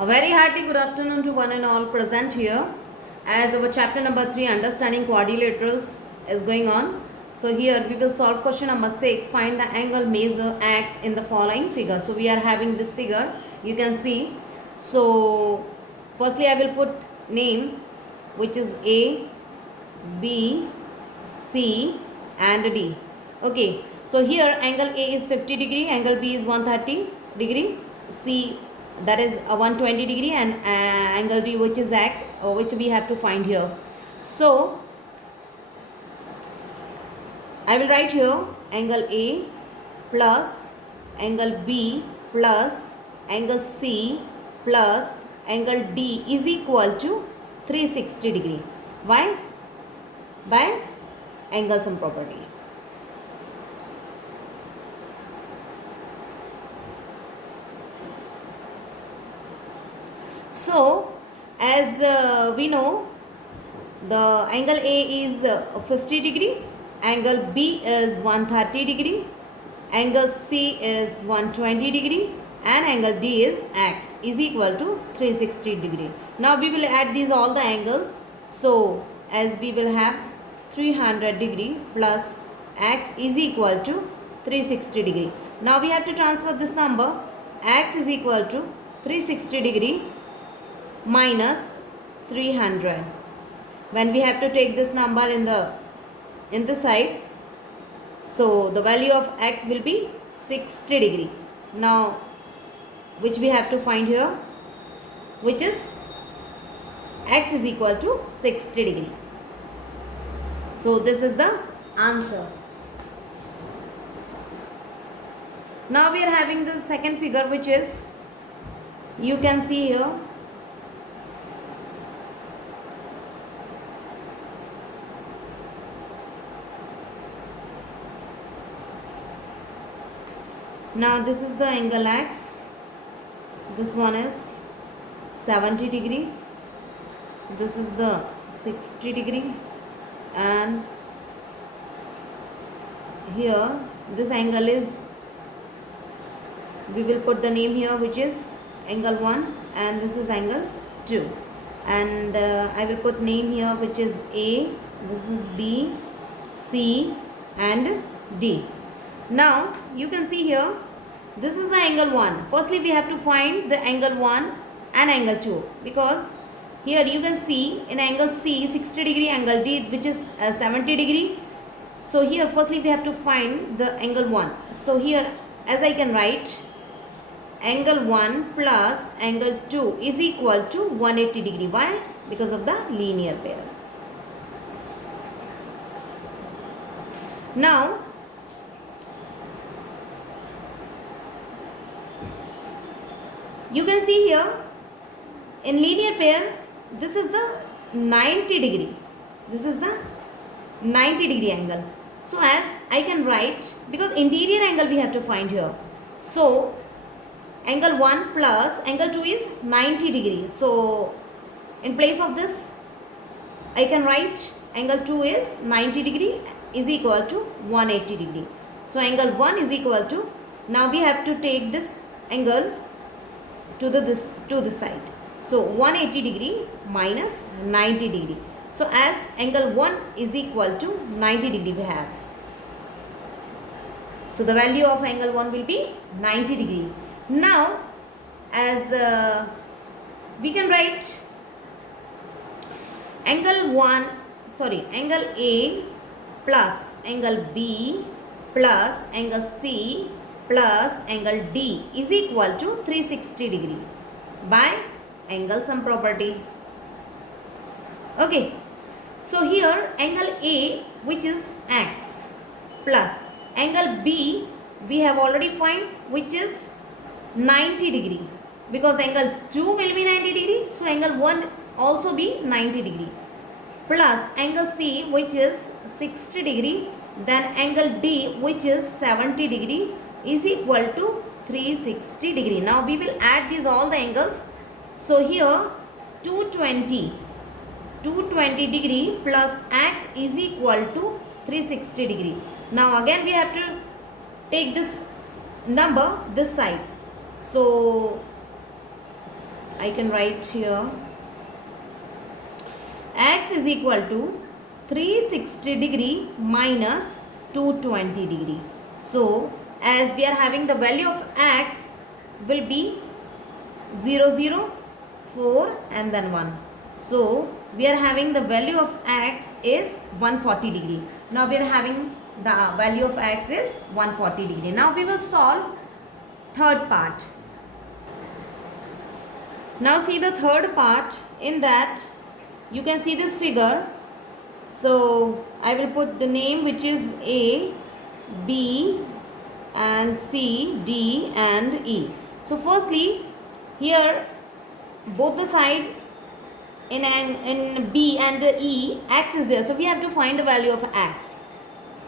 A very hearty good afternoon to one and all present here as our chapter number 3 understanding quadrilaterals is going on. So here we will solve question number 6, find the angle measure x in the following figure. So we are having this figure, you can see. So firstly I will put names which is A, B, C and D. Okay, so here angle A is 50 degree, angle B is 130 degree, C that is a 120 degree and angle D which is x which we have to find here. So I will write here angle A plus angle B plus angle C plus angle D is equal to 360 degree. Why? By angle sum property. So as we know, the angle A is 50 degree, angle B is 130 degree, angle C is 120 degree and angle D is x is equal to 360 degree. Now we will add these all the angles. So as we will have 300 degree plus x is equal to 360 degree. Now we have to transfer this number, x is equal to 360 degree minus 300. When we have to take this number in the side, so the value of x will be 60 degree. Now which we have to find here, which is x is equal to 60 degree. So this is the answer. Now we are having the second figure, which is, you can see here, now this is the angle x, this one is 70 degree, this is the 60 degree and here this angle is, we will put the name here which is angle 1 and this is angle 2 and I will put name here which is A, this is B, C and D. Now you can see here, this is the angle 1. Firstly we have to find the angle 1 and angle 2, because here you can see in angle C 60 degree, angle D which is 70 degree. So here firstly we have to find the angle 1. So here as I can write, angle 1 plus angle 2 is equal to 180 degree. Why? Because of the linear pair. Now you can see here in linear pair, this is the 90 degree. This is the 90 degree angle. So as I can write, because interior angle we have to find here. So angle 1 plus angle 2 is 90 degree. So in place of this, I can write angle 2 is 90 degree is equal to 180 degree. So angle 1 is equal to, now we have to take this angle to this side. So 180 degree minus 90 degree. So as angle 1 is equal to 90 degree we have. So the value of angle 1 will be 90 degree. Now as we can write angle A plus angle B plus angle C plus angle D is equal to 360 degree by angle sum property. Okay, so here angle A which is x plus angle B we have already find which is 90 degree, because angle 2 will be 90 degree, so angle 1 also be 90 degree, plus angle C which is 60 degree, then angle D which is 70 degree is equal to 360 degree. Now we will add these all the angles. So here 220 degree plus x is equal to 360 degree. Now again we have to take this number this side. So I can write here x is equal to 360 degree minus 220 degree. So as we are having the value of x will be 0 0 4 and then 1. So we are having the value of x is 140 degree. Now we are having the value of x is 140 degree. Now we will solve third part. Now see the third part. In that you can see this figure. So I will put the name which is A, B and C, D and E. So firstly here both the side in B and E x is there. So we have to find the value of x.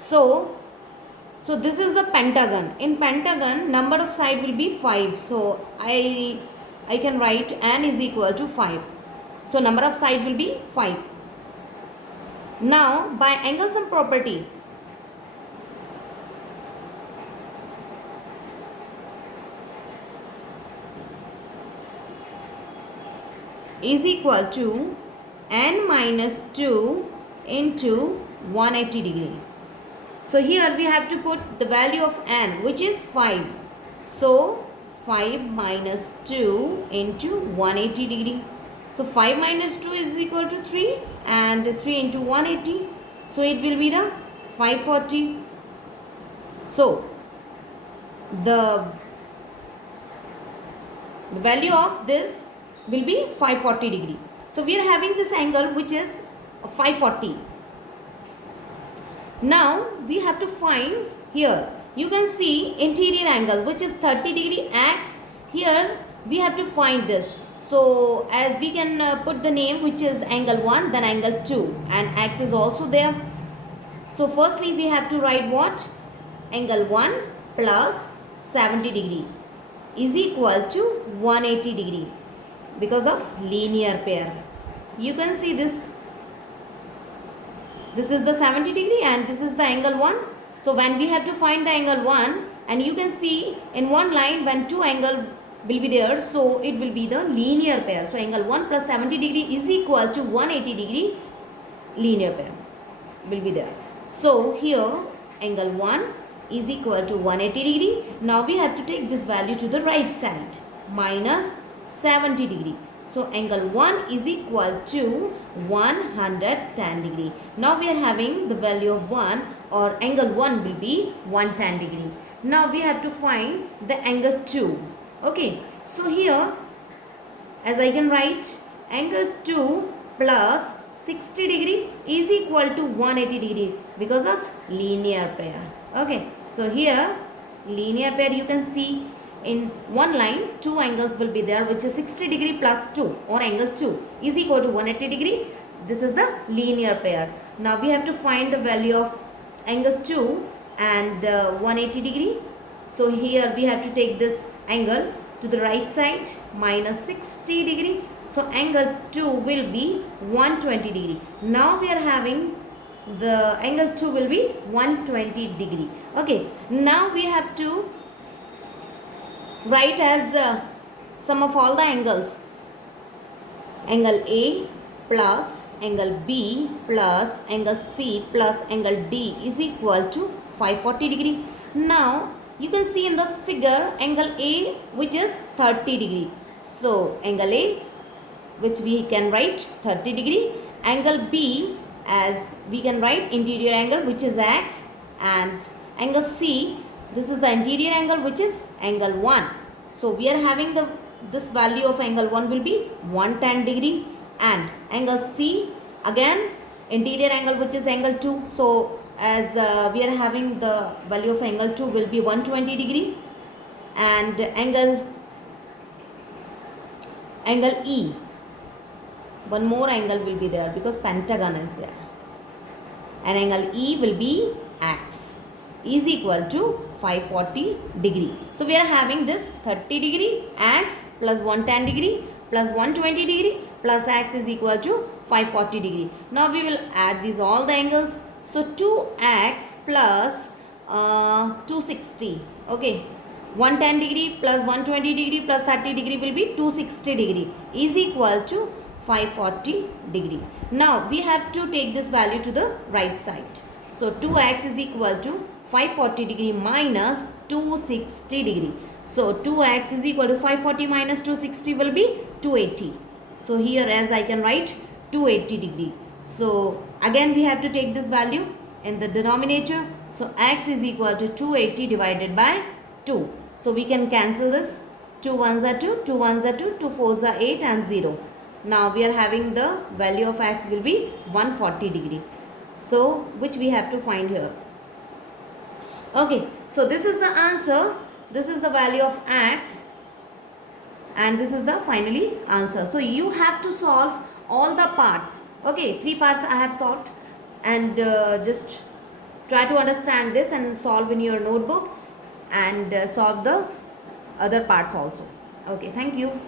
So this is the pentagon. In pentagon number of side will be 5. So I can write n is equal to 5. So number of side will be 5. Now by angle sum property, is equal to n minus 2 into 180 degree. So here we have to put the value of n which is 5. So 5 minus 2 into 180 degree. So 5 minus 2 is equal to 3 and 3 into 180. So it will be the 540. So the value of this will be 540 degree. So we are having this angle which is 540. Now we have to find here. You can see interior angle which is 30 degree x. Here we have to find this. So as we can put the name which is angle 1 then angle 2 and x is also there. So firstly we have to write what? Angle 1 plus 70 degree is equal to 180 degree because of linear pair. You can see this. This is the 70 degree and this is the angle 1. So when we have to find the angle 1 and you can see in one line when two angle will be there, so it will be the linear pair. So angle 1 plus 70 degree is equal to 180 degree linear pair will be there. So here angle 1 is equal to 180 degree. Now we have to take this value to the right side minus 70 degree. So angle 1 is equal to 110 degree. Now we are having the value of 1 or angle 1 will be 110 degree. Now we have to find the angle 2. Okay. So here as I can write angle 2 plus 60 degree is equal to 180 degree because of linear pair. Okay. So here linear pair you can see in one line two angles will be there which is 60 degree plus 2 or angle 2 is equal to 180 degree. This is the linear pair. Now we have to find the value of angle 2 and 180 degree. So here we have to take this angle to the right side minus 60 degree. So angle 2 will be 120 degree. Now we are having the angle 2 will be 120 degree. Okay. Now we have to write as sum of all the angles. Angle A plus angle B plus angle C plus angle D is equal to 540 degree. Now you can see in this figure angle A which is 30 degree. So angle A which we can write 30 degree. Angle B as we can write interior angle which is x, and angle C, this is the interior angle which is angle 1. So we are having this value of angle 1 will be 110 degree, and angle C again interior angle which is angle 2. So as we are having the value of angle 2 will be 120 degree, and angle E, one more angle will be there because pentagon is there, and angle E will be x is equal to 540 degree. So we are having this 30 degree x plus 110 degree plus 120 degree plus x is equal to 540 degree. Now we will add these all the angles. So 2x plus 260. Okay, 110 degree plus 120 degree plus 30 degree will be 260 degree is equal to 540 degree. Now we have to take this value to the right side. So 2x is equal to 540 degree minus 260 degree. So 2x is equal to 540 minus 260 will be 280. So here as I can write 280 degree. So again we have to take this value in the denominator. So x is equal to 280 divided by 2. So we can cancel this. 2 ones are 2, 2 ones are 2, 2 fours are 8 and 0. Now we are having the value of x will be 140 degree. So which we have to find here. Okay, so this is the answer. This is the value of x and this is the finally answer. So you have to solve all the parts. Okay, 3 parts I have solved, and just try to understand this and solve in your notebook and solve the other parts also. Okay, thank you.